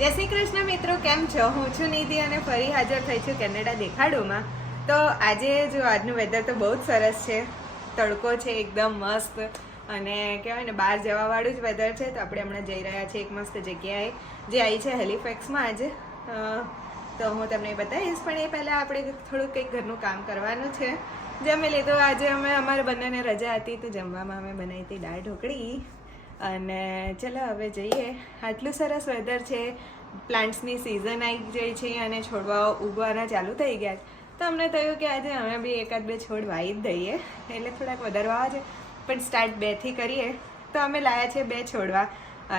જય શ્રી કૃષ્ણ મિત્રો, કેમ છો? હું છું નિધિ અને ફરી હાજર થઈ છું કેનેડા દેખાડોમાં. તો આજે જો આજનું વેધર તો બહુ જ સરસ છે, તડકો છે એકદમ મસ્ત અને કહેવાય ને બહાર જવાવાળું જ વેધર છે. તો આપણે હમણાં જઈ રહ્યા છીએ એક મસ્ત જગ્યાએ જે આવી છે હેલિફેક્સમાં આજે. તો હું તમને બતાવીશ, પણ એ પહેલાં આપણે થોડુંક કંઈક ઘરનું કામ કરવાનું છે. જમી લીધું. આજે અમે અમારે બંનેને રજા હતી તો જમવામાં અમે બનાવી હતી દાળ ઢોકળી. અને ચલો હવે જઈએ. આટલું સરસ વેધર છે, પ્લાન્ટ્સની સિઝન આવી ગઈ છે અને છોડવાઓ ઉગવાના ચાલુ થઈ ગયા. તો અમને થયું કે આજે અમે બી એકાદ બે છોડ વાવી જ દઈએ, એટલે થોડાક વધારે વાવા છે પણ સ્ટાર્ટ 2થી કરીએ. તો અમે લાવ્યા છે 2 છોડવા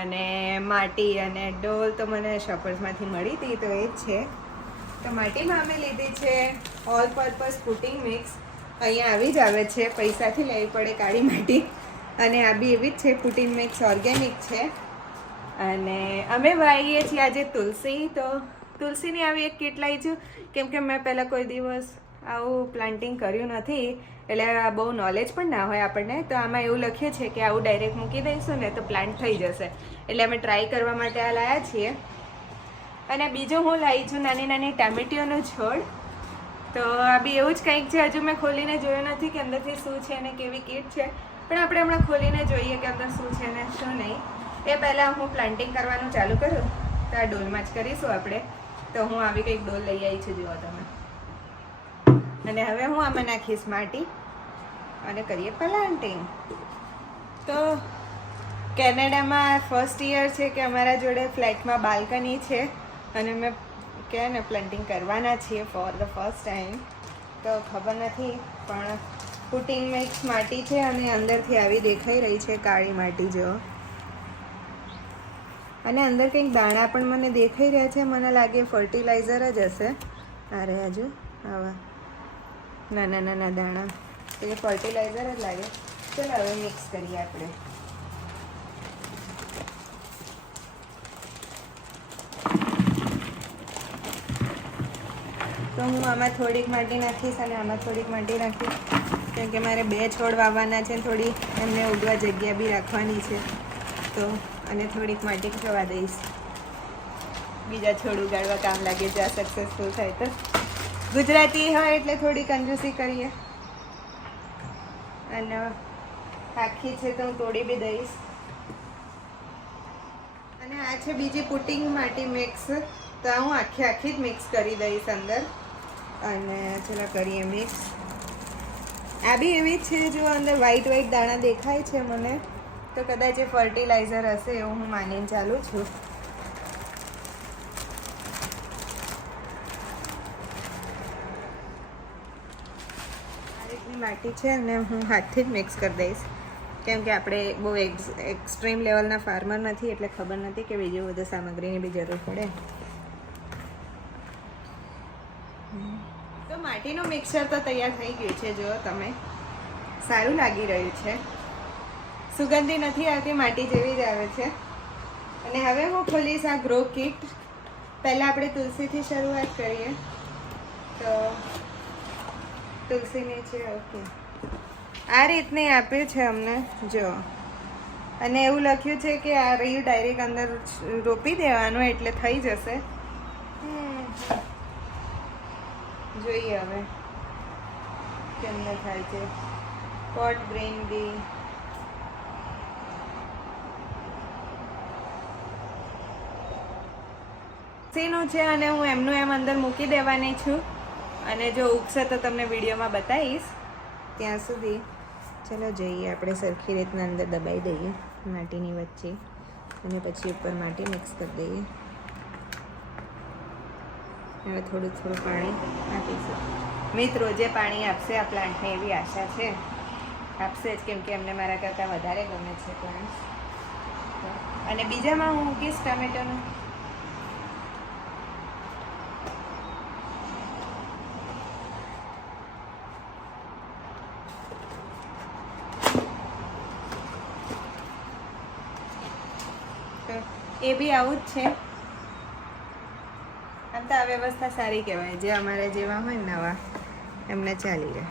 અને માટી અને ડોલ તો મને શોપર્સમાંથી મળી હતી, તો એ જ છે. તો માટીમાં અમે લીધી છે ઓલ પર્પઝ પુટિંગ મિક્સ. અહીંયા આવી જ આવે છે, પૈસાથી લેવી પડે કાળી માટી. અને આ બી એવી જ છે, પુટિંગ મિક્સ ઓર્ગેનિક છે. અને અમે વાવીએ છીએ આજે તુલસી. તો તુલસીની આવી એક કીટ લાવી છું, કેમ કે મેં પહેલાં કોઈ દિવસ આવું પ્લાન્ટિંગ કર્યું નથી, એટલે બહુ નોલેજ પણ ના હોય આપણને. તો આમાં એવું લખ્યું છે કે આવું ડાયરેક્ટ મૂકી દઈશું ને તો પ્લાન્ટ થઈ જશે, એટલે અમે ટ્રાય કરવા માટે આ લાવ્યા છીએ. અને બીજું હું લાવી છું નાની નાની ટામેટીઓનો છોડ. તો આ બી એવું જ કંઈક છે, હજુ મેં ખોલીને જોયું નથી કે અંદરથી શું છે અને કેવી કીટ છે, પણ આપણે હમણાં ખોલીને જોઈએ કે અંદર શું છે ને શું નહીં. એ પહેલાં હું પ્લાન્ટિંગ કરવાનું ચાલુ કરું, તો આ ડોલમાં જ કરીશું આપણે. તો હું આવી કંઈક ડોલ લઈ આવી છું, જુઓ તમે. અને હવે હું આમાં નાખીશ માટી અને કરીએ પ્લાન્ટિંગ. તો કેનેડામાં ફર્સ્ટ યર છે કે અમારા જોડે ફ્લેટમાં બાલ્કની છે અને મેં કહે ને પ્લાન્ટિંગ કરવાના છીએ ફોર ધ ફર્સ્ટ ટાઈમ. તો ખબર નથી, પણ પુટિંગ મિક્સ માટી છે અને અંદરથી આવી દેખાઈ રહી છે કાળી માટી જેવો. અને અંદર કંઈક દાણા પણ મને દેખાઈ રહ્યા છે, મને લાગે ફર્ટિલાઇઝર જ હશે. આ રહ્યા જો આવા નાના નાના દાણા, એ ફર્ટિલાઇઝર જ લાગે. ચલો હવે મિક્સ કરીએ આપણે. તો હું આમાં થોડીક માટી નાખીશ અને આમાં થોડીક માટી નાખીશ, કેમ કે મારે 2 છોડ વાવવાના છે, થોડી એમને ઉગવા જગ્યા બી રાખવાની છે. તો અને થોડીક માટી જવા દઈશ, બીજા છોડ ઉગાડવા કામ લાગે છે આ સક્સેસફુલ થાય તો. ગુજરાતી હોય એટલે થોડી કંજૂસી કરીએ. અને આખી છે તો હું તોડી બી દઈશ. અને આ છે બીજી પુટિંગ માટી મિક્સ, તો હું આખી જ મિક્સ કરી દઈશ અંદર. અને ચલો કરીએ મિક્સ. આ બી એવી જ છે, જો અંદર વ્હાઈટ વ્હાઈટ દાણા દેખાય છે મને, તો કદાચ એ ફર્ટિલાઇઝર હશે એવું હું માનીને ચાલુ છું. આ રીતની માટી છે અને હું હાથથી જ મિક્સ કરી દઈશ, કેમ કે આપણે બહુ એક્સ્ટ્રીમ લેવલના ફાર્મર નથી, એટલે ખબર નથી કે બીજી બધી સામગ્રીની બી જરૂર પડે. તો માટીનું મિક્સર તો તૈયાર થઈ ગયું છે, જો તમે. સારું લાગી રહ્યું છે, સુગંધી નથી આવતી, માટી જેવી જ આવે છે. અને હવે હું ખોલીશ આ ગ્રો કિટ. પહેલાં આપણે તુલસીથી શરૂઆત કરીએ. તો તુલસીની છે, ઓકે. આ રીતની આપ્યું છે અમને, જો. અને એવું લખ્યું છે કે આ રહ્યું ડાયરેક્ટ અંદર રોપી દેવાનું એટલે થઈ જશે. જોઈએ હવે કેમને થાય છે. પોટ ગ્રીન બી સીનું છે અને હું એમનું એમ અંદર મૂકી દેવાની છું. અને જો ઉગશે તો તમને વિડીયોમાં બતાવીશ. ત્યાં સુધી ચલો જઈએ આપણે સરખી રીતના અંદર દબાઈ દઈએ માટીની વચ્ચે, અને પછી ઉપર માટી મિક્સ કરી દઈએ. હવે થોડું થોડું પાણી આપીશું. મિત્રો જે પાણી આપશે આ પ્લાન્ટને એવી આશા છે, આપશે જ, કેમ કે એમને મારા કરતાં વધારે ગમે છે પ્લાન્ટ્સ. અને બીજામાં હું મૂકીશ ટામેટોનું. એ બી આવું જ છે. આમ તો આ વ્યવસ્થા સારી કહેવાય, જે અમારા જેવા હોય ને નવા એમને ચાલી રહે.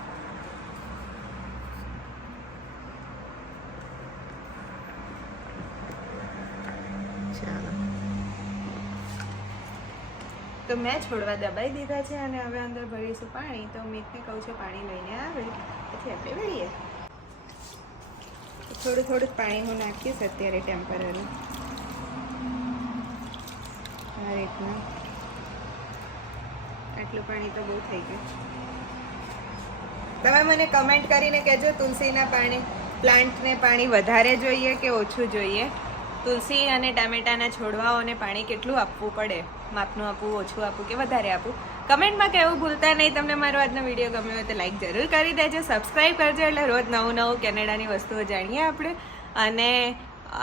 ચાલો તો મેં છોડવા દબાઈ દીધા છે અને હવે અંદર ભરીશું પાણી. તો મીતને કહું છું પાણી લઈને આવે પછી આપણે ભરીએ. થોડું થોડું પાણી હું નાખીશ અત્યારે ટેમ્પરરી આ રીતના. આટલું પાણી તો બહુ થઈ ગયું. તમે મને કમેન્ટ કરીને કહેજો તુલસીના પ્લાન્ટને પાણી વધારે જોઈએ કે ઓછું જોઈએ. તુલસી અને ટામેટાના છોડવાઓને પાણી કેટલું આપવું પડે, માપનું આપવું, ઓછું આપવું કે વધારે આપવું, કમેન્ટમાં કહેવું ભૂલતા નહીં. તમને મારો આજનો વિડીયો ગમ્યો હોય તો લાઈક જરૂર કરી દેજો, સબસ્ક્રાઈબ કરજો, એટલે રોજ નવું નવું કેનેડાની વસ્તુઓ જાણીએ આપણે. અને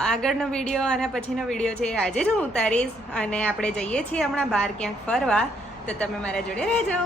આગળનો વિડીયો અને પછીનો વિડીયો છે એ આજે જ હું ઉતારીશ. અને આપણે જઈએ છીએ હમણાં બહાર ક્યાંક ફરવા, તો તમે મારા જોડે રહેજો.